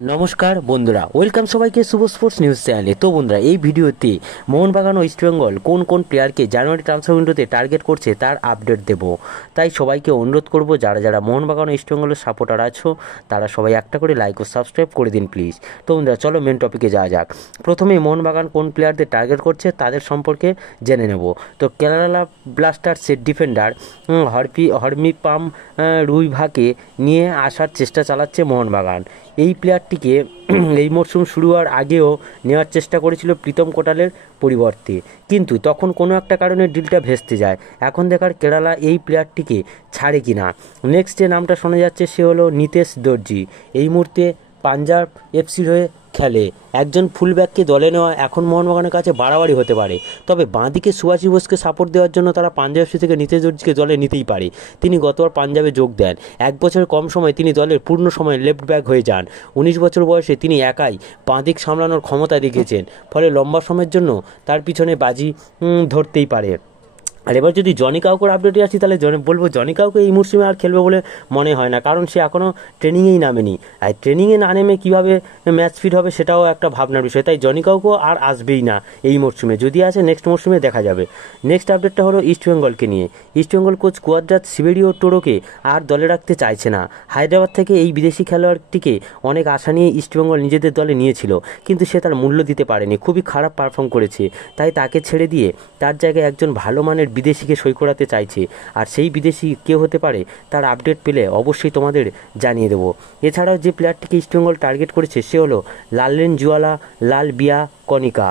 নমস্কার বন্ধুরা, ওয়েলকাম সবাইকে শুভ স্পোর্টস নিউজ চ্যানেলে। তো বন্ধুরা, এই ভিডিওতে মোহনবাগান ও ইস্টবেঙ্গল কোন কোন প্লেয়ারকে জানুয়ারি ট্রান্সফার উইন্ডোতে টার্গেট করছে তার আপডেট দেব। তাই সবাইকে অনুরোধ করব, যারা যারা মোহনবাগান ও ইস্টবেঙ্গলের সাপোর্টার আছো তারা সবাই একটা করে লাইক ও সাবস্ক্রাইব করে দিন প্লিজ। তো বন্ধুরা, চলো মেন টপিকে যাওয়া যাক। প্রথমেই মোহনবাগান কোন প্লেয়ারদের টার্গেট করছে তাদের সম্পর্কে জেনে নেব। তো কেরালা ব্লাস্টার্সের ডিফেন্ডার হরমিপাম রুইভাকে নিয়ে আসার চেষ্টা চালাচ্ছে মোহনবাগান। এই প্লেয়ারটিকে এই মরশুম শুরু হওয়ার আগেও নেওয়ার চেষ্টা করেছিল প্রীতম কোটালের পরিবর্তে, কিন্তু তখন কোনো একটা কারণে ডিলটা ভেস্তে যায়। এখন দেখার কেরালা এই প্লেয়ারটিকে ছাড়ে কিনা। নেক্সট যে নামটা শোনা যাচ্ছে সে হলো নিতেশ দর্জি। এই মুহূর্তে পাঞ্জাব এফসির হয়ে খেলে। একজন ফুলব্যাককে দলে নেওয়া এখন মোহনবাগানের কাছে বাড়াবাড়ি হতে পারে। তবে বাঁদিকে সুভাষী বোসকে সাপোর্ট দেওয়ার জন্য তারা পাঞ্জাব এফসি থেকে নিতেশ দর্জিকে দলে নিতেই পারে। তিনি গতবার পাঞ্জাবে যোগ দেন। 1 বছরের কম সময়ে তিনি দলের পূর্ণ সময়ে লেফট ব্যাক হয়ে যান। 19 বছর বয়সে তিনি একাই বাঁদিক সামলানোর ক্ষমতা দেখিয়েছেন, ফলে লম্বা সময়ের জন্য তার পিছনে বাজি ধরতেই পারে। আর এবার যদি জনি কাউকের আপডেটে আসি, তাহলে বলবো জনি কাউকে এই মরশুমে আর খেলবে বলে মনে হয় না, কারণ সে এখনও ট্রেনিংয়েই নামেনি। আর ট্রেনিংয়ে না নেমে কীভাবে ম্যাচ ফিট হবে সেটাও একটা ভাবনার বিষয়। তাই জনি কাউকেও আর আসবেই না এই মরশুমে, যদি আসে নেক্সট মরশুমে দেখা যাবে। নেক্সট আপডেটটা হলো ইস্টবেঙ্গলকে নিয়ে। ইস্টবেঙ্গল কোচ কুয়াদ্রাত সিবেরিও টোরোকে আর দলে রাখতে চাইছে না। হায়দ্রাবাদ থেকে এই বিদেশি খেলোয়াড়টিকে অনেক আশা নিয়ে ইস্টবেঙ্গল নিজেদের দলে নিয়েছিল, কিন্তু সে তার মূল্য দিতে পারেনি, খুবই খারাপ পারফর্ম করেছে। তাই তাকে ছেড়ে দিয়ে তার জায়গায় একজন ভালো মানের বিদেশিকে সই করাতে চাইছে। আর সেই বিদেশি কে হতে পারে তার আপডেট পেলে অবশ্যই তোমাদের জানিয়ে দেবো। এছাড়াও যে প্লেয়ারটিকে ইস্টবেঙ্গল টার্গেট করেছে সে হলো লালরেনজুয়ালা লালবিয়া কনিকা।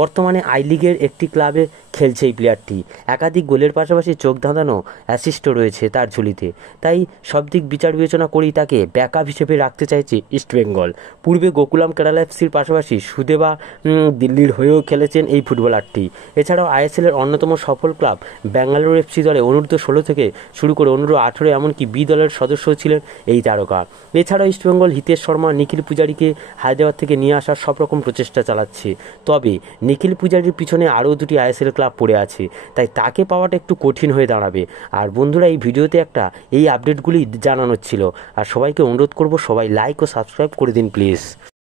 বর্তমানে আই লিগের একটি ক্লাবে খেলছে এই প্লেয়ারটি। একাধিক গোলের পাশাপাশি চোখ ধাঁধানো অ্যাসিস্টও রয়েছে তার ঝুলিতে। তাই সব দিক বিচার বিবেচনা করেই তাকে ব্যাকআপ হিসেবে রাখতে চাইছে ইস্টবেঙ্গল। পূর্বে গোকুলাম কেরালা এফসির পাশাপাশি সুদেবা দিল্লির হয়েও খেলেছেন এই ফুটবলারটি। এছাড়াও আইএসএলের অন্যতম সফল ক্লাব ব্যাঙ্গালোর এফসি দলে অনূর্ধ্ব 16 থেকে শুরু করে অনূর্ধ্ব 18 এমনকি বি দলের সদস্য ছিলেন এই তারকা। এছাড়াও ইস্টবেঙ্গল হিতেশ শর্মা নিখিল পূজারীকে হায়দ্রাবাদ থেকে নিয়ে আসার সব রকম প্রচেষ্টা চালাচ্ছে। তবে নিখিল পূজারীর পিছনে আরও দুটি আইএসএল ক্লাব পড়ে আছে, তাই তাকে পাওয়াটা একটু কঠিন হয়ে দাঁড়াবে। আর বন্ধুরা, এই ভিডিওতে একটা এই আপডেটগুলি জানানোর ছিল। আর সবাইকে অনুরোধ করব, সবাই লাইক ও সাবস্ক্রাইব করে দিন প্লিজ।